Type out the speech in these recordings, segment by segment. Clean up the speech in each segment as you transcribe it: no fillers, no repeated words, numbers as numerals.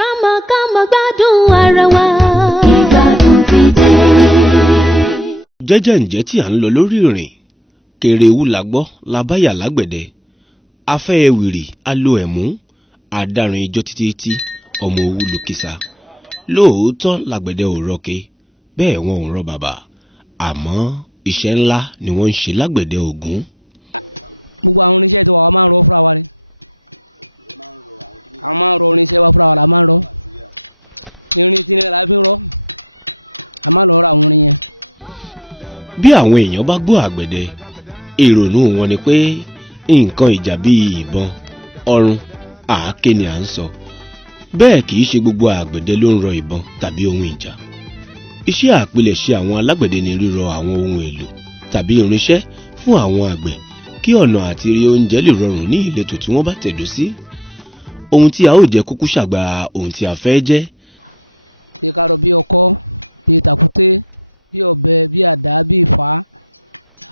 kámọ́ gbádùn ara wa. Ìgbádùn ti dé. Jẹ́jẹ́ ǹjẹ́ tí à ń lọ lórí ìrìn kèrèwú la gbọ́ la bá yà lágbẹ̀dẹ afẹ́ ewìrì alo ẹ̀mú àdárin ijó títí ọmọ owú lùkìsà lóòótọ́ lágbẹ̀dẹ ò rọke bẹ́ẹ̀ wọn ò rọ bàbà àmọ́ iṣẹ́ ńlá ni wọ́n ń ṣe lágbẹ̀dẹ Ògún. Gbogbo àwọn oníṣẹ́ tí wàá máa ń rọ fúnra wa ni a máa ń rọ oníṣẹ́ wa fúnra wa la máa ń rọ irin tí la fi ń rọ a máa lọ ra àwọn orin yẹn. Bí àwọn èèyàn bá gbọ́ àgbẹ̀dẹ ìrònú wọn ni pé nǹkan ìjà bíi ìbọn ọrùn àáké ni à ń sọ bẹ́ẹ̀ kì í ṣe gbogbo àgbẹ̀dẹ ló ń rọ ìbọn tàbí ohun ìjà. Iṣẹ́ àpilẹ̀ṣe àwọn alágbẹ̀dẹ ni rírọ àwọn ohun èlò tàbí irinṣẹ́ fún àwọn àgbẹ̀ kí ọ̀nà àti rí oúnjẹ lè rọrùn ní ìletò tí wọ́n bá tẹ̀dó sí. Ohun tí a ó jẹ kúkú ṣàgbà ohun tí a fẹ́ jẹ́. Bí ká rọ bí ọkọ́ bí tàkúté bí ọ̀bẹ bí àdá bí ìfá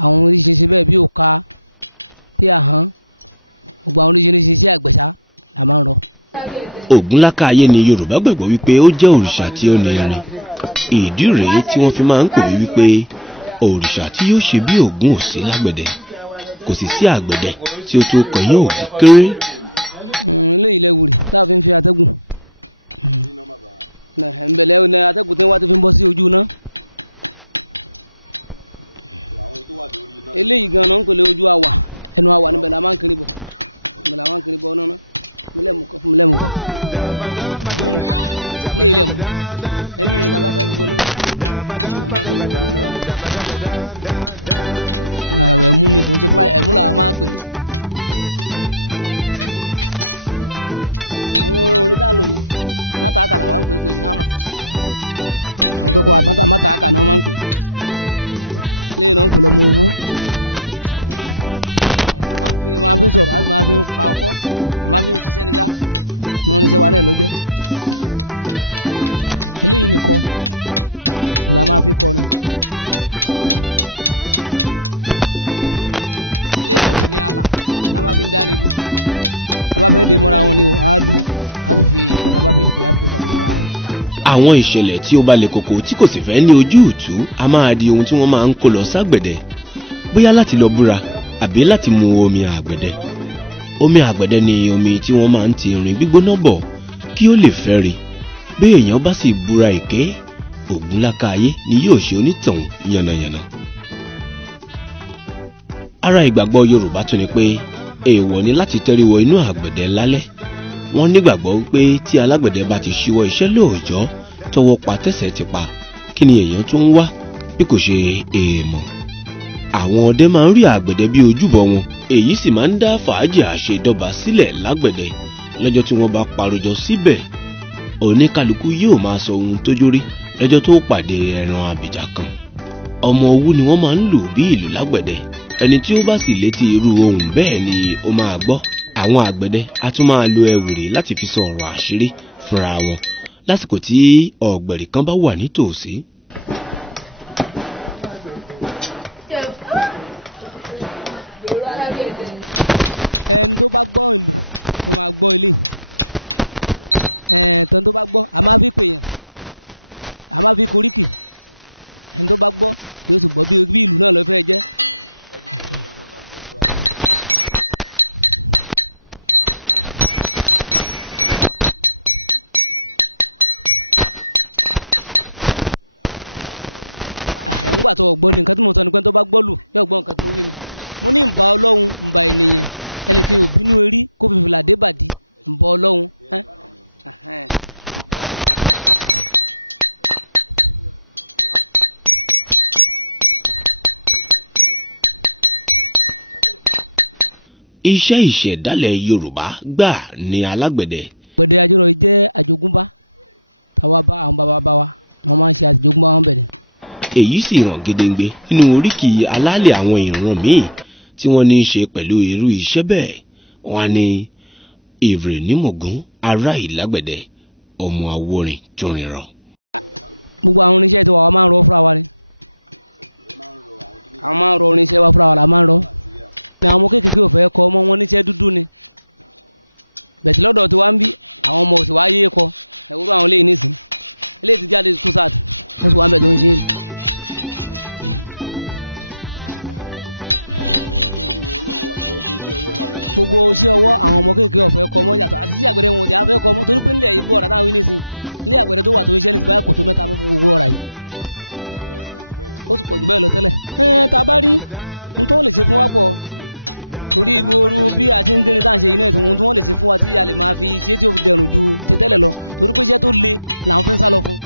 àwọn oríṣiríṣi bẹ́ẹ̀ bí òka bí àhán gbogbo àwọn oríṣiríṣi iṣẹ́ àgbẹ̀ṣá la máa ń rọ. Ògúnlákàyé ni Yorùbá gbàgbọ́ wípé ó jẹ́ òrìṣà tí ó ní irin. Ìdí rèé tí wọ́n fi máa ń pòwe wípé òrìṣà tí yóò ṣe bí Ògún ò sí lágbẹ̀dẹ kò sì sí àgbẹ̀dẹ tí ó tó kọ̀yán Ògún kéré. Eléyìí lẹ́wùrì tá a fi ń fi atẹ́gùn ńbẹ̀lẹ́ ní atẹ́gùn tí wọ́n wá tó fi ń bọ́ sí ojú náà. Eléyìí gan-an ń pèlè ojú àwà ẹnu àwà níbẹ̀ la máa ń kiri bọ̀ náà mílẹ̀mù kan fún mílẹ̀mù kan eléyìí lẹ̀mù ẹni ìrìn tàbá fẹ́ gbogbo náà a máa ń fi gbogbo náà lọ́wọ́ ẹ̀mú ni kò ń ṣe fly ẹ̀mú làwọn máa pè. Àwọn orin tá a lò ní mátàákà làwọn ń pè é pé hámà àwọn tó kọ́ wa mátàákà náà máa ń pè lẹ́yìn náà ń pè lọ́mọ owó máa fi sọ̀rọ̀ àti máa fi pa ọkọ́ máa fi ṣiṣẹ́ nígbà náà níṣẹ́ wa náà ló jẹ́. Eléyìí nìkan kò la máa fi kọrin. Ilé ìtọ́jú ní àlà tá a máa fi ń dání lu tá a bá fẹ́ dé mọ́ra wọn ni o á lu á sì fi ìkàtà bá fẹ́ fi á fi papọ̀ mọ́ra wọn. Àwọn ìṣẹ̀lẹ̀ tí ó bá le koko tí kò sì fẹ́ ní ojú ìtú a máa di ohun tí wọ́n máa ń kó lọ ságbẹ̀dẹ bóyá láti lọ búra àbí láti mu omi àgbẹ̀dẹ. Omi àgbẹ̀dẹ ni omi tí wọ́n máa ń ti irin gbígbóná bọ̀ kí ó lè fẹ́ri bí èèyàn bá sì búra èké Ògúnlákàyé ni yóò ṣe onítàn yànnàyànnà. Ara ìgbàgbọ́ Yorùbá tún ni pé èèwọ̀ ni láti tẹríwọ inú àgbẹ̀dẹ lálẹ́. Wọ́n nígbàgbọ́ wípé tí alágbẹ̀dẹ bá ti ṣíwọ́ iṣẹ́ lóòjọ́ tọwọ́ pa tẹsẹ̀ ti pa kí ni èèyàn tún ń wá bí kò ṣe èèmọ̀. Àwọn ọdẹ máa ń rí àgbẹ̀dẹ bí ojúbọ wọn èyí sì máa ń dá fàájì àṣedọ́ba sílẹ̀ lágbẹ̀dẹ lọ́jọ́ tí wọ́n bá parojọ síbẹ̀. Oníkálukú yóò máa sọ ohun tójú rí lọ́jọ́ tó pàdé ẹran àbìjà kan. Ọmọ owú ni wọ́n máa ń lò bí ìlú lágbẹ̀dẹ ẹni tí ó bá sì létí irú ohun bẹ́ẹ̀ ni ó máa gbọ́. Àwọn àgbẹ̀dẹ a tún máa lo ẹ̀wùrì láti fi sọ ọ̀rọ̀ àṣírí fúnra wọn lásìkò tí ọ̀gbẹ̀rì kan bá wà nítòsí. Ẹni tó bá gbọ́ ìlú tó máa gbọ́ ilé tọ́ni tó bá gbọ́ a máa fi pèèyàn a máa fi koríkì ẹni tó bá gbọ́ yóò sì gbọ́ bí ìlú náà ló fẹ́ jẹ́. Nígbà tó gbọ́ ni nǹkan tí mo sọ ni pé tó bá gbọ́ lù yóò gbọ́ nǹkan tí mo wí ni mo ní ìbà Ọlọ́run ìbà ènìyàn ẹni kí òbínú erí kó fi fìlà dé bàdí ìbà Ọlọ́run. Iṣẹ́ ìṣẹ̀dálẹ̀ Yorùbá gbà ní alágbẹ̀dẹ. Àgbẹ̀dẹ àjọrò jẹ́ àjogúnbá táwa bá àwọn bàbá wa wọ́n máa ń ṣe àjogúnbá wọn bẹ̀rẹ̀. Èyí sì hàn gedegbe nínú oríkì alálẹ̀ àwọn ìran míì tí wọ́n ní í ṣe pẹ̀lú irú iṣẹ́ bẹ́ẹ̀. Wọ́n ní ìrè nímọ̀gún ará ìlágbẹ̀dẹ ọmọ awórin túnrin rọ. Gbogbo àwọn oníṣẹ́ tí wàá máa ń rọ fúnra wa ni àwọn máa ń rọ oníṣẹ́ wa fúnra wa la máa ń rọ. Ní àwọn ọmọ kékeré ò fẹ́ kọ́ ọmọ wọn níṣẹ́ dúdú ni bẹ̀tì lọ́dọ̀ tí wá ń bí àwọn ọmọ òsì wá yé kọ́ ẹ̀wúrọ̀ àwọn eléyìí nísìn eléyìí ti jáde tó sáà wọ́n sì wá ń bẹ̀ tó ń ṣe é. gbogbo iṣẹ́ ọwọ́ àwọn ọmọ kéèké ọ̀fẹ́ kọ́ mọ́ yàtọ̀ àti iṣẹ́ àgbẹ̀dẹ wọn ti afẹ́ kọ́ mọ́ torí pé nílẹ̀ igbó ọ̀rá táwọn nísìn ilé àgbẹ̀dẹ tó wà tó ń ṣe ní ìtìbáyà kò tó mẹ́ta mọ́ fún gbogbo ọ̀rá yìí ó sì pọ̀ jù bẹ́ẹ̀ lọ tẹ́lẹ̀. ta bá rí n tó lè ṣe fún wa pọ̀ torí iboru bí a ti ń gbéni tá à ń ṣe yìí náà ohun tí wọ́n lè ṣe fún wa tí a lè máa fi ṣe tí ó fi dẹrùn ju ti tẹ́lẹ̀ lọ torí pé iṣẹ́ tó le làwọn fi ń sá lọ fún.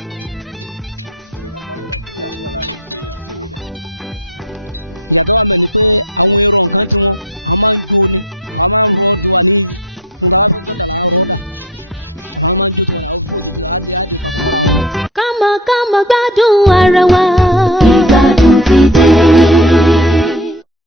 ìyàtọ̀ wà mẹ́ ni pé àwọn èrò nǹkan tí wọ́n àwọn máa ń jó ni àwọn máa ń rọ tiwa ní fún tàbá fẹ́ gbọ́dọ̀ làwọn rọ́ dà àwọn máa ń jó tiwọn àwọn fòsì tí á dé papọ̀ mọ́ra wọn. ká máa gbádùn ara wa. ìgbádùn ti dé.